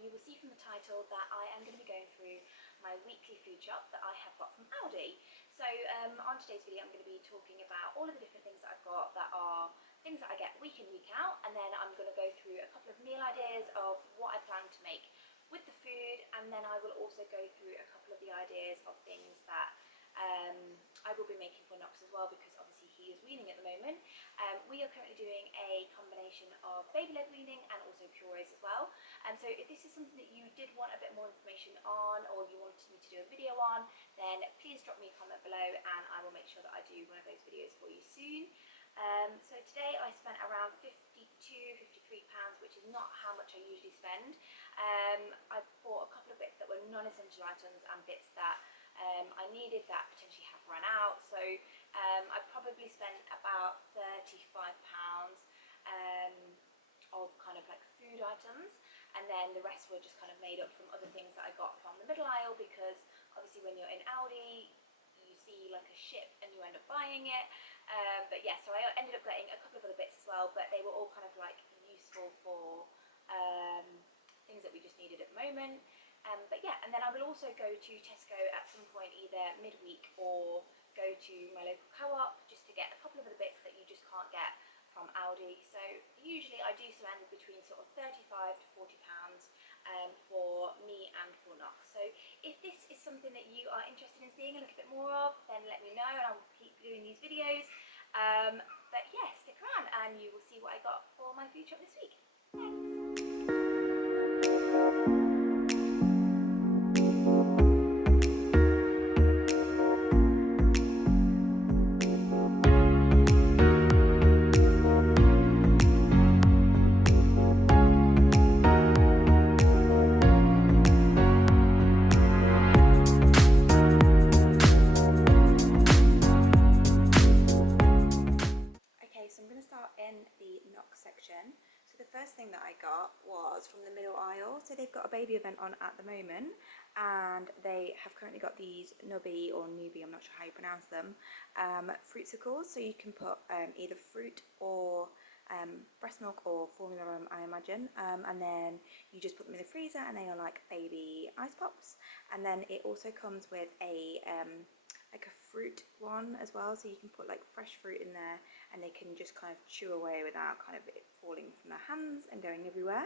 you will see from the title that I am going to be going through my weekly food shop that I have got from ALDI. So on today's video I'm going to be talking about all of the different things that I've got that are things that I get week in, week out, and then I'm going to go through a couple of meal ideas of what I plan to make with the food, and then I will also go through a couple of the ideas of things that I will be making for Knox as well, because obviously he is weaning at the moment. We are currently doing a combination of baby-led weaning and also purees as well. So if this is something that you did want a bit more information on, or you wanted me to do a video on, then please drop me a comment below and I will make sure that I do one of those videos for you soon. So today I spent around £52–53, which is not how much I usually spend. I bought a couple of bits that were non-essential items and bits that I needed that potentially have run out. So I probably spent about £35 of kind of like food items, and then the rest were just kind of made up from other things that I got from the middle aisle, because obviously when you're in Aldi you see like a ship and you end up buying it. But yeah, so I ended up getting a couple of other bits as well, but they were all kind of like useful for things that we just needed at the moment. But yeah, and then I will also go to Tesco at some point, either midweek or go to my local co-op, just to get a couple of other bits that you just can't get from Aldi. So usually I do spend between sort of £35–40 for me and for Knox. So if this is something that you are interested in seeing a little bit more of, then let me know and I will keep doing these videos. But yeah, stick around and you will see what I got for my food shop this week. Thanks! In the Knox section. So the first thing that I got was from the middle aisle. So they've got a baby event on at the moment, and they have currently got these nubby or newbie, I'm not sure how you pronounce them, fruitsicles. So you can put either fruit or breast milk or formula, I imagine, and then you just put them in the freezer and they are like baby ice pops. And then it also comes with a like a fruit one as well, so you can put like fresh fruit in there and they can just kind of chew away without kind of it falling from their hands and going everywhere.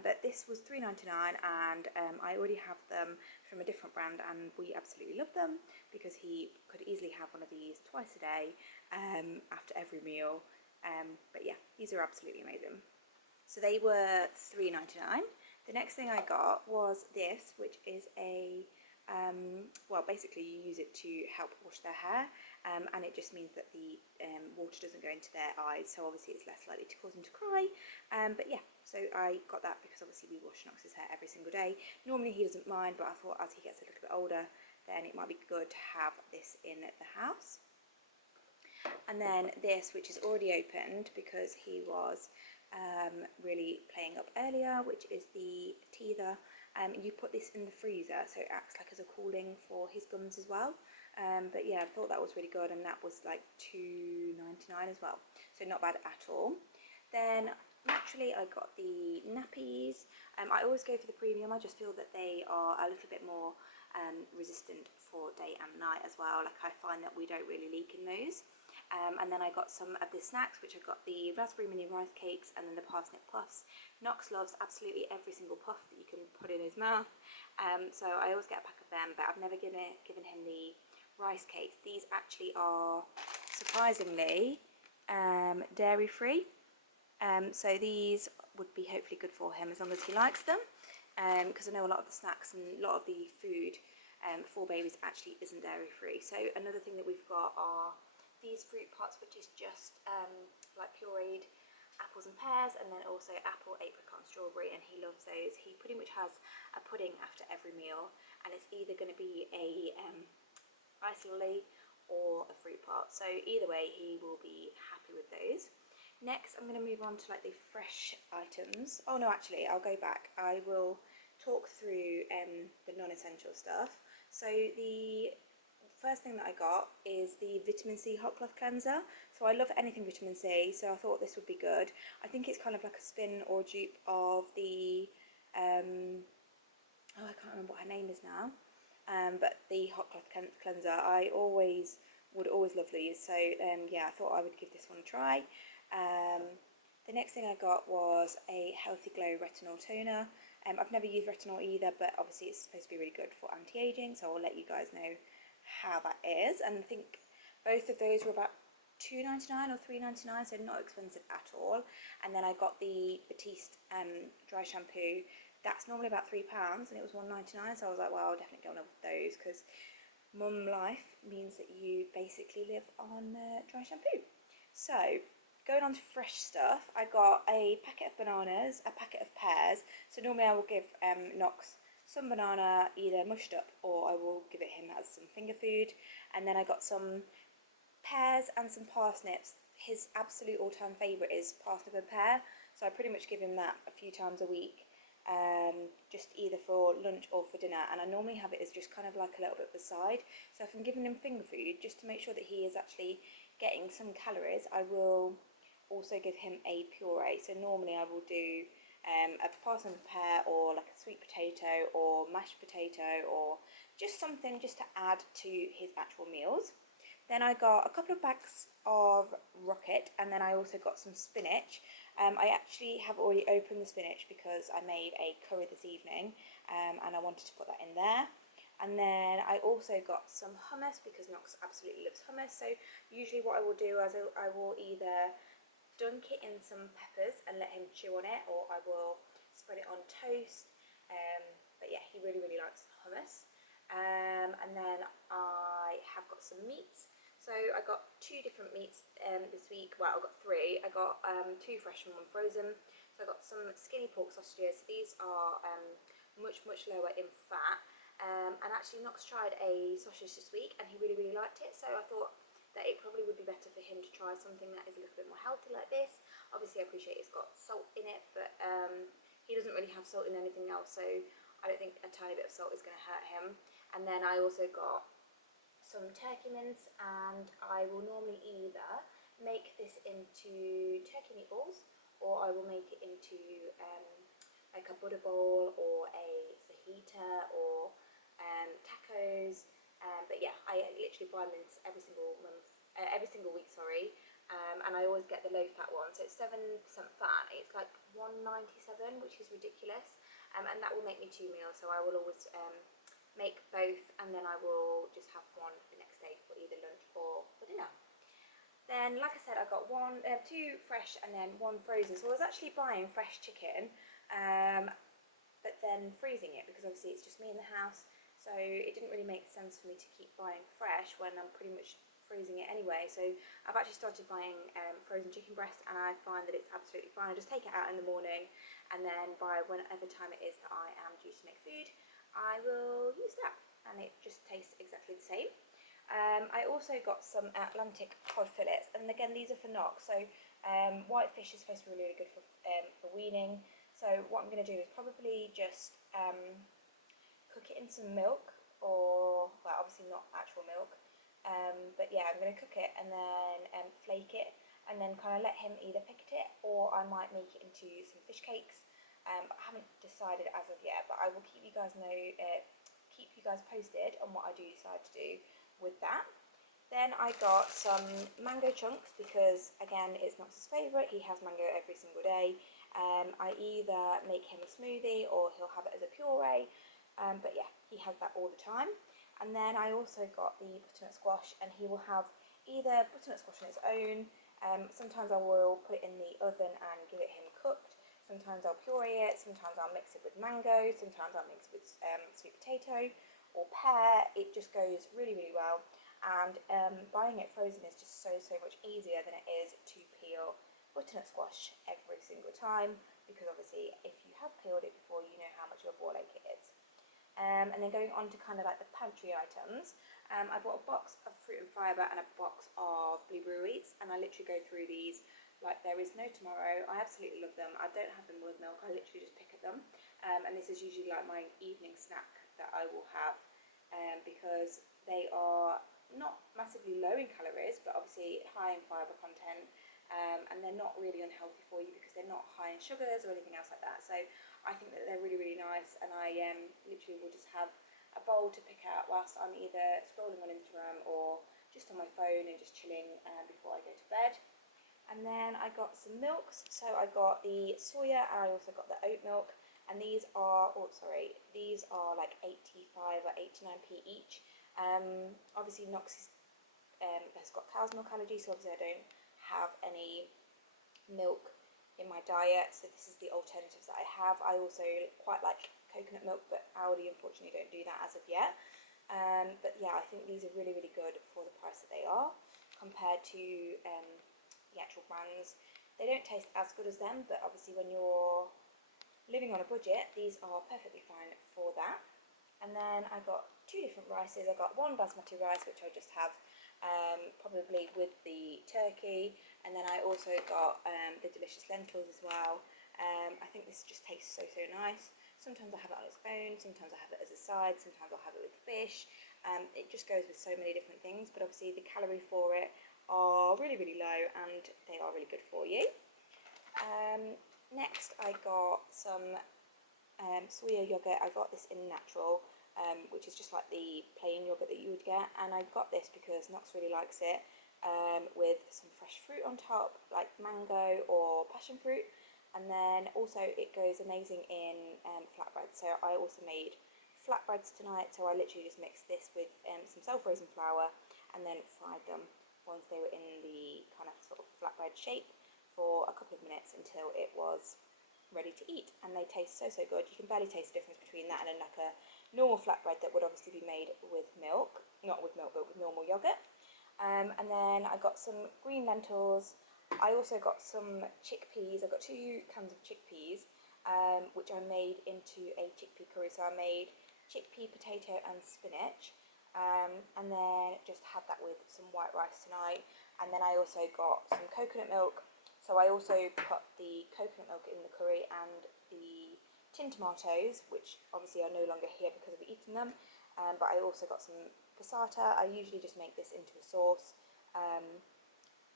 But this was £3.99, and I already have them from a different brand and we absolutely love them, because he could easily have one of these twice a day after every meal. But yeah, these are absolutely amazing. So they were £3.99. The next thing I got was this, which is a well, basically you use it to help wash their hair, and it just means that the water doesn't go into their eyes, so obviously it's less likely to cause them to cry. But yeah, so I got that because obviously we wash Knox's hair every single day. Normally he doesn't mind, but I thought as he gets a little bit older then it might be good to have this in the house. And then this, which is already opened because he was really playing up earlier, which is the teether. You put this in the freezer so it acts like as a cooling for his gums as well. But yeah, I thought that was really good, and that was like £2.99 as well, so not bad at all. Then naturally I got the nappies. I always go for the premium. I just feel that they are a little bit more resistant for day and night as well. Like I find that we don't really leak in those. And then I got some of the snacks, which I got the raspberry mini rice cakes and then the parsnip puffs. Knox loves absolutely every single puff that you can put in his mouth, so I always get a pack of them, but I've never given him the rice cakes. These actually are surprisingly dairy free, so these would be hopefully good for him as long as he likes them, because I know a lot of the snacks and a lot of the food for babies actually isn't dairy free. So another thing that we've got are these fruit pots, which is just like pureed apples and pears, and then also apple, apricot and strawberry, and he loves those. He pretty much has a pudding after every meal, and it's either going to be a rice lolly or a fruit pot, so either way he will be happy with those. Next I'm going to move on to like the fresh items. Oh no, actually I'll go back. I will talk through the non-essential stuff. So the first thing that I got is the vitamin C hot cloth cleanser. So I love anything vitamin C, so I thought this would be good. I think it's kind of like a spin or dupe of the remember what her name is now, but the hot cloth cleanser, I would always love these, so yeah, I thought I would give this one a try. The next thing I got was a Healthy Glow Retinol Toner. I've never used retinol either, but obviously it's supposed to be really good for anti-aging, so I'll let you guys know how that is. And I think both of those were about £2.99 or £3.99, so not expensive at all. And then I got the Batiste dry shampoo. That's normally about £3 and it was £1.99, so I was like, well, I'll definitely get one of those because mum life means that you basically live on dry shampoo. So going on to fresh stuff, I got a packet of bananas, a packet of pears. So normally I will give Knox some banana either mushed up or I will give it him as some finger food. And then I got some pears and some parsnips. His absolute all-time favourite is parsnip and pear, so I pretty much give him that a few times a week, just either for lunch or for dinner, and I normally have it as just kind of like a little bit of a side. So if I'm giving him finger food, just to make sure that he is actually getting some calories, I will also give him a puree. So normally I will do a parsnip and pear, or like a sweet potato or mashed potato, or just something just to add to his actual meals. Then I got a couple of bags of rocket, and then I also got some spinach. I actually have already opened the spinach because I made a curry this evening, and I wanted to put that in there. And then I also got some hummus because Knox absolutely loves hummus. So usually what I will do is I will either dunk it in some peppers and let him chew on it, or I will spread it on toast. But yeah, he really, really likes hummus. And then I have got some meats. So I got 2 different meats this week. Well, I got 3. I got 2 fresh and 1 frozen. So I got some skinny pork sausages. These are much lower in fat. And actually Knox tried a sausage this week and he really, really liked it. So I thought that it probably would be better for him to try something that is a little bit more healthy like this. Obviously I appreciate it's got salt in it, but he doesn't really have salt in anything else, so I don't think a tiny bit of salt is going to hurt him. And then I also got some turkey mince, and I will normally either make this into turkey meatballs, or I will make it into like a butter bowl or a fajita or tacos. But yeah, I literally buy mince every single week, sorry. And I always get the low fat one, so it's 7% fat. It's like £1.97, which is ridiculous, and that will make me 2 meals. So I will always make both, and then I will just have one the next day for either lunch or for dinner. Then, like I said, I got 2 fresh and then 1 frozen. So I was actually buying fresh chicken, but then freezing it because obviously it's just me in the house. So it didn't really make sense for me to keep buying fresh when I'm pretty much freezing it anyway. So I've actually started buying frozen chicken breast, and I find that it's absolutely fine. I just take it out in the morning, and then by whenever time it is that I am due to make food, I will use that, and it just tastes exactly the same. I also got some Atlantic cod fillets, and again these are for Knox. So white fish is supposed to be really good for weaning. So what I'm going to do is probably just cook it in some milk, or well, obviously not actual milk, but yeah, I'm going to cook it and then flake it, and then kind of let him either pick at it, or I might make it into some fish cakes. I haven't decided as of yet, but I will keep you guys posted on what I do decide to do with that. Then I got some mango chunks because again it's not his favourite. He has mango every single day. I either make him a smoothie or he'll have it as a puree, but yeah, he has that all the time. And then I also got the butternut squash, and he will have either butternut squash on its own. Sometimes I will put it in the oven and give it him cooked. Sometimes I'll puree it, sometimes I'll mix it with mango, sometimes I'll mix it with sweet potato or pear. It just goes really, really well. And buying it frozen is just so much easier than it is to peel butternut squash every single time, because obviously if you have peeled it before, you know how much of a ball ache it is. And then going on to kind of like the pantry items, I bought a box of fruit and fibre and a box of blueberry wheats, and I literally go through these like there is no tomorrow. I absolutely love them. I don't have them with milk, I literally just pick at them, and this is usually like my evening snack that I will have, because they are not massively low in calories, but obviously high in fibre content, and they're not really unhealthy for you because they're not high in sugars or anything else like that. So I think that they're really, really nice. nice, and I literally will just have a bowl to pick out whilst I'm either scrolling on Instagram or just on my phone and just chilling before I go to bed. And then I got some milks, so I got the soya and I also got the oat milk, and these are, oh sorry, these are like 85 or 89p each. Obviously Knox has got cow's milk allergy, so obviously I don't have any milk in my diet, so this is the alternatives that I have. I also quite like coconut milk, but Aldi unfortunately don't do that as of yet. But yeah, I think these are really, really good for the price that they are compared to the actual brands. They don't taste as good as them, but obviously when you're living on a budget, these are perfectly fine for that. And then I got two different rices. I got one basmati rice, which I just have probably with the turkey, and then I also got the delicious lentils as well. I think this just tastes so, so nice. Sometimes I have it on its own, sometimes I have it as a side, sometimes I'll have it with fish. It just goes with so many different things, but obviously the calorie for it are really, really low, and they are really good for you. Next I got some soya yogurt. I got this in natural, which is just like the plain yogurt that you would get, and I got this because Knox really likes it, with some fresh fruit on top, like mango or passion fruit. And then also it goes amazing in flatbreads, so I also made flatbreads tonight. So I literally just mixed this with some self-raising flour and then fried them once they were in the kind of sort of flatbread shape for a couple of minutes until it was ready to eat, and they taste so, so good. You can barely taste the difference between that and like a normal flatbread that would obviously be made with milk, not with milk but with normal yogurt. And then I got some green lentils. I also got some chickpeas. I got 2 cans of chickpeas, which I made into a chickpea curry. So I made chickpea, potato and spinach, and then just had that with some white rice tonight. And then I also got some coconut milk. So I also put the coconut milk in the curry and the tin tomatoes, which obviously are no longer here because I've eaten them. But I also got some passata. I usually just make this into a sauce,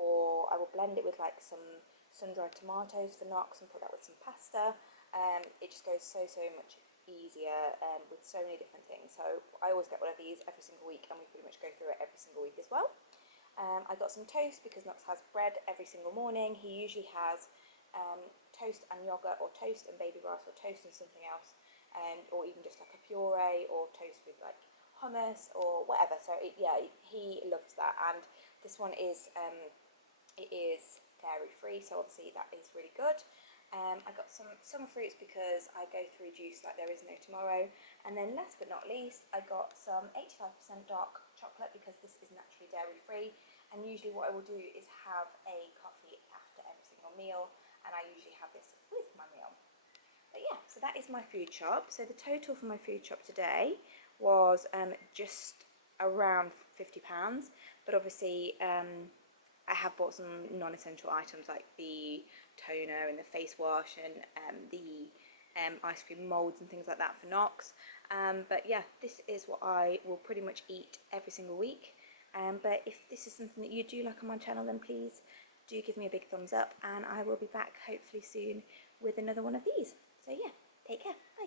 or I will blend it with like some sun-dried tomatoes for Knox and put that with some pasta. It just goes so, so much easier with so many different things. So I always get one of these every single week, and we pretty much go through it every single week as well. I got some toast because Knox has bread every single morning. He usually has toast and yogurt, or toast and baby rice, or toast and something else, or even just like a puree, or toast with like hummus or whatever. So yeah, he loves that. And this one is it is dairy free, so obviously that is really good. I got some summer fruits because I go through juice like there is no tomorrow. And then last but not least, I got some 85% dark chocolate because this is naturally dairy free. And usually what I will do is have a coffee after every single meal, and I usually have this with my meal. But yeah, so that is my food shop. So the total for my food shop today was just around £50, but obviously I have bought some non-essential items like the toner and the face wash and the ice cream moulds and things like that for Knox. But yeah, this is what I will pretty much eat every single week. But if this is something that you do like on my channel, then please do give me a big thumbs up, and I will be back hopefully soon with another one of these. So yeah, take care, bye.